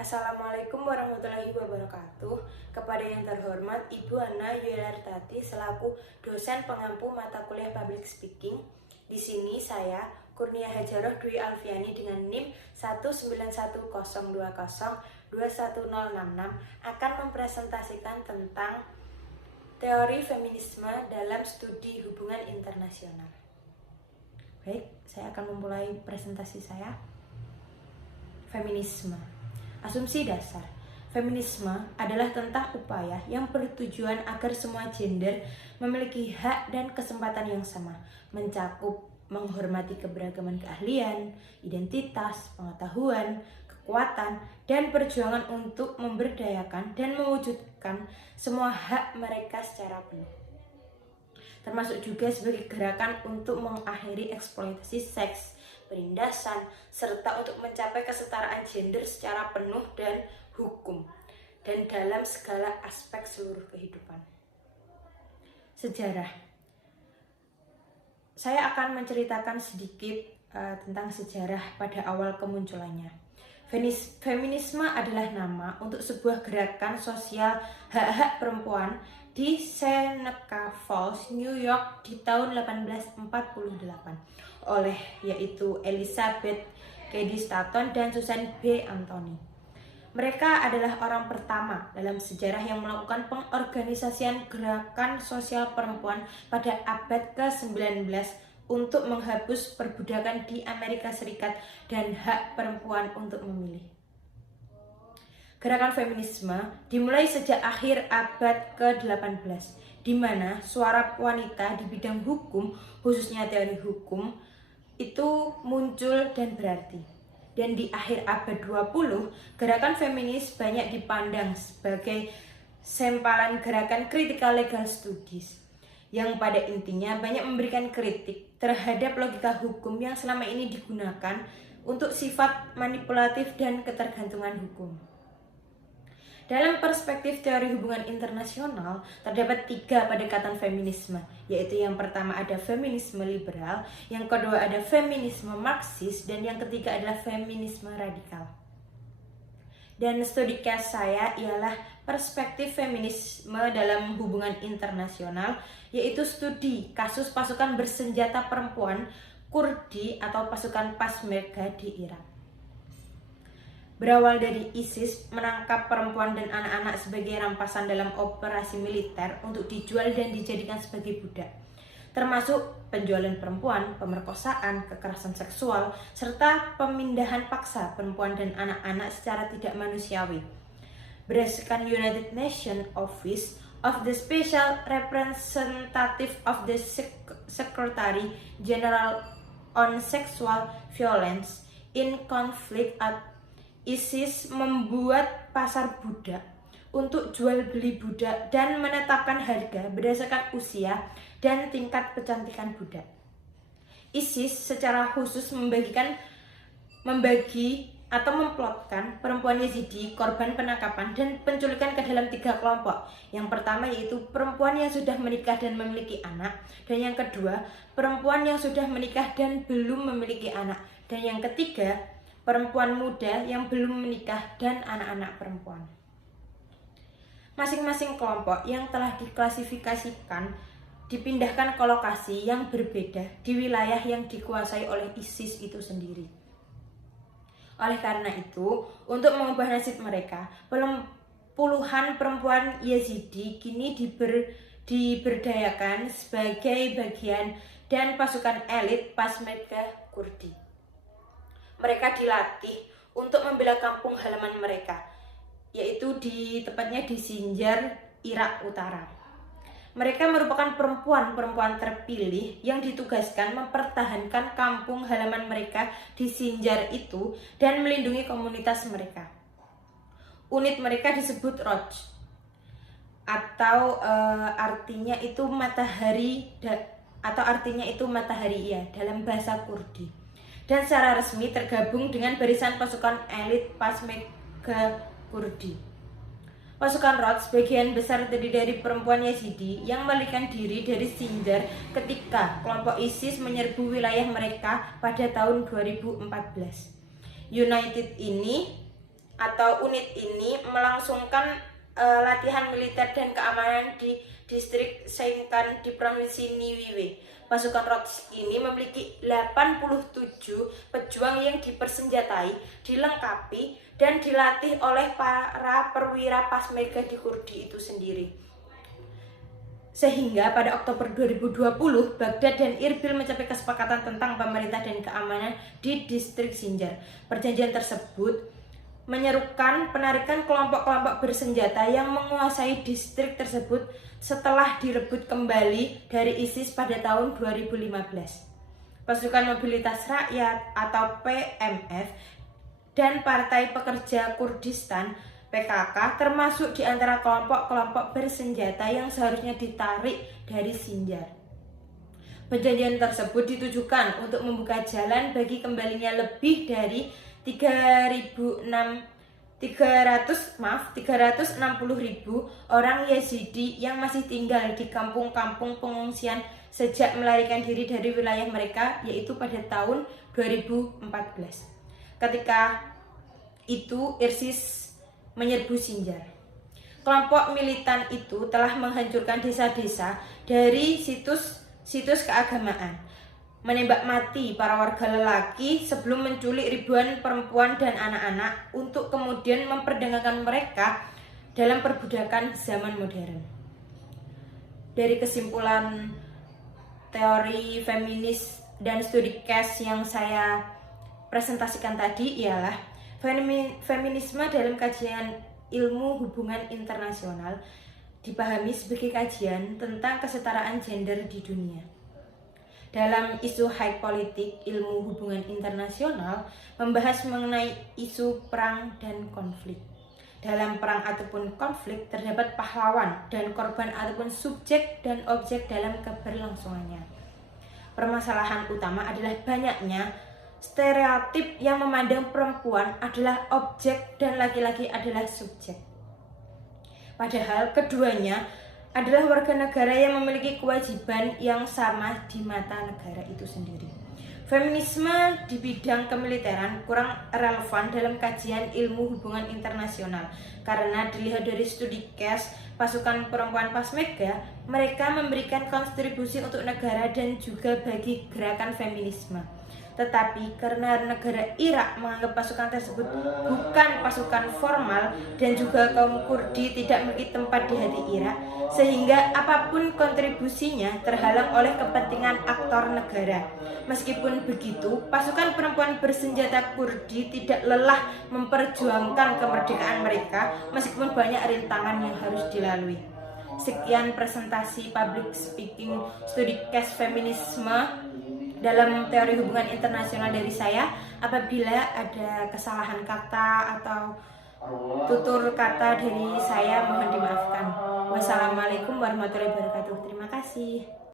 Assalamualaikum warahmatullahi wabarakatuh. Kepada yang terhormat Ibu Ana Yuelartati selaku dosen pengampu mata kuliah Public Speaking. Di sini saya Kurnia Hajaroh Dwi Alfiani dengan NIM 19102021066 akan mempresentasikan tentang teori feminisme dalam studi hubungan internasional. Baik, saya akan memulai presentasi saya. Feminisme. Asumsi dasar. Feminisme adalah tentang upaya yang bertujuan agar semua gender memiliki hak dan kesempatan yang sama, mencakup menghormati keberagaman keahlian, identitas, pengetahuan, kekuatan, dan perjuangan untuk memberdayakan dan mewujudkan semua hak mereka secara penuh. Termasuk juga sebagai gerakan untuk mengakhiri eksploitasi seks, penindasan, serta untuk mencapai kesetaraan gender secara penuh dan hukum, dan dalam segala aspek seluruh kehidupan. Sejarah. Saya akan menceritakan sedikit tentang sejarah pada awal kemunculannya. Feminisme adalah nama untuk sebuah gerakan sosial hak-hak perempuan di Seneca Falls, New York di tahun 1848 oleh yaitu Elizabeth Cady Stanton dan Susan B. Anthony. Mereka adalah orang pertama dalam sejarah yang melakukan pengorganisasian gerakan sosial perempuan pada abad ke-19 untuk menghapus perbudakan di Amerika Serikat dan hak perempuan untuk memilih. Gerakan feminisme dimulai sejak akhir abad ke-18, di mana suara wanita di bidang hukum, khususnya teori hukum, itu muncul dan berarti. Dan di akhir abad 20, gerakan feminis banyak dipandang sebagai sempalan gerakan critical legal studies, yang pada intinya banyak memberikan kritik terhadap logika hukum yang selama ini digunakan untuk sifat manipulatif dan ketergantungan hukum. Dalam perspektif teori hubungan internasional, terdapat 3 pendekatan feminisme, yaitu yang pertama ada feminisme liberal, yang kedua ada feminisme marxis, dan yang ketiga adalah feminisme radikal. Dan studi case saya ialah perspektif feminisme dalam hubungan internasional, yaitu studi kasus pasukan bersenjata perempuan Kurdi atau pasukan Peshmerga di Irak. Berawal dari ISIS menangkap perempuan dan anak-anak sebagai rampasan dalam operasi militer untuk dijual dan dijadikan sebagai budak, termasuk penjualan perempuan, pemerkosaan, kekerasan seksual, serta pemindahan paksa perempuan dan anak-anak secara tidak manusiawi. Berdasarkan United Nations Office of the Special Representative of the Secretary General on Sexual Violence in Conflict ISIS membuat pasar budak untuk jual beli budak dan menetapkan harga berdasarkan usia dan tingkat kecantikan budak. ISIS secara khusus membagi atau memplotkan perempuan Yazidi korban penangkapan dan penculikan ke dalam 3 kelompok. Yang pertama yaitu perempuan yang sudah menikah dan memiliki anak, dan yang kedua perempuan yang sudah menikah dan belum memiliki anak, dan yang ketiga perempuan muda yang belum menikah dan anak-anak perempuan. Masing-masing kelompok yang telah diklasifikasikan dipindahkan ke lokasi yang berbeda di wilayah yang dikuasai oleh ISIS itu sendiri. Oleh karena itu, untuk mengubah nasib mereka, puluhan perempuan Yazidi kini diberdayakan sebagai bagian dan pasukan elit Peshmerga Kurdi. Mereka dilatih untuk membela kampung halaman mereka, yaitu tepatnya di Sinjar, Irak Utara. Mereka merupakan perempuan-perempuan terpilih yang ditugaskan mempertahankan kampung halaman mereka di Sinjar itu dan melindungi komunitas mereka. Unit mereka disebut Roj, atau artinya itu matahari ya dalam bahasa Kurdi. Dan secara resmi tergabung dengan barisan pasukan elit Peshmerga Kurdi. Pasukan Roj sebagian besar terdiri dari perempuan Yazidi yang melarikan diri dari Sinjar ketika kelompok ISIS menyerbu wilayah mereka pada tahun 2014. United ini atau unit ini melangsungkan latihan militer dan keamanan di distrik Sengkan di provinsi Niue. Pasukan Rhodes ini memiliki 87 pejuang yang dipersenjatai, dilengkapi, dan dilatih oleh para perwira Peshmerga di Kurdi itu sendiri. Sehingga pada Oktober 2020, Baghdad dan Irbil mencapai kesepakatan tentang pemerintah dan keamanan di distrik Sinjar. Perjanjian tersebut menyerukan penarikan kelompok-kelompok bersenjata yang menguasai distrik tersebut setelah direbut kembali dari ISIS pada tahun 2015. Pasukan Mobilitas Rakyat atau PMF dan Partai Pekerja Kurdistan PKK termasuk di antara kelompok-kelompok bersenjata yang seharusnya ditarik dari Sinjar. Perjanjian tersebut ditujukan untuk membuka jalan bagi kembalinya lebih dari 360.000 orang Yazidi yang masih tinggal di kampung-kampung pengungsian sejak melarikan diri dari wilayah mereka, yaitu pada tahun 2014. Ketika itu ISIS menyerbu Sinjar. Kelompok militan itu telah menghancurkan desa-desa dari situs keagamaan, menembak mati para warga lelaki sebelum menculik ribuan perempuan dan anak-anak untuk kemudian memperdagangkan mereka dalam perbudakan zaman modern. Dari kesimpulan teori feminis dan studi case yang saya presentasikan tadi ialah feminisme dalam kajian ilmu hubungan internasional dipahami sebagai kajian tentang kesetaraan gender di dunia. Dalam isu high politik, ilmu hubungan internasional membahas mengenai isu perang dan konflik. Dalam perang ataupun konflik terdapat pahlawan dan korban ataupun subjek dan objek dalam keberlangsungannya. Permasalahan utama adalah banyaknya stereotip yang memandang perempuan adalah objek dan laki-laki adalah subjek. Padahal keduanya adalah warga negara yang memiliki kewajiban yang sama di mata negara itu sendiri. Feminisme di bidang kemiliteran kurang relevan dalam kajian ilmu hubungan internasional karena dilihat dari studi case pasukan perempuan Peshmerga, mereka memberikan kontribusi untuk negara dan juga bagi gerakan feminisme. Tetapi karena negara Irak menganggap pasukan tersebut bukan pasukan formal dan juga kaum Kurdi tidak memiliki tempat di hati Irak, sehingga apapun kontribusinya terhalang oleh kepentingan aktor negara. Meskipun begitu, pasukan perempuan bersenjata Kurdi tidak lelah memperjuangkan kemerdekaan mereka meskipun banyak rintangan yang harus dilalui. Sekian presentasi public speaking studi case feminisme dalam teori hubungan internasional dari saya. Apabila ada kesalahan kata atau tutur kata dari saya, mohon dimaafkan. Wassalamualaikum warahmatullahi wabarakatuh. Terima kasih.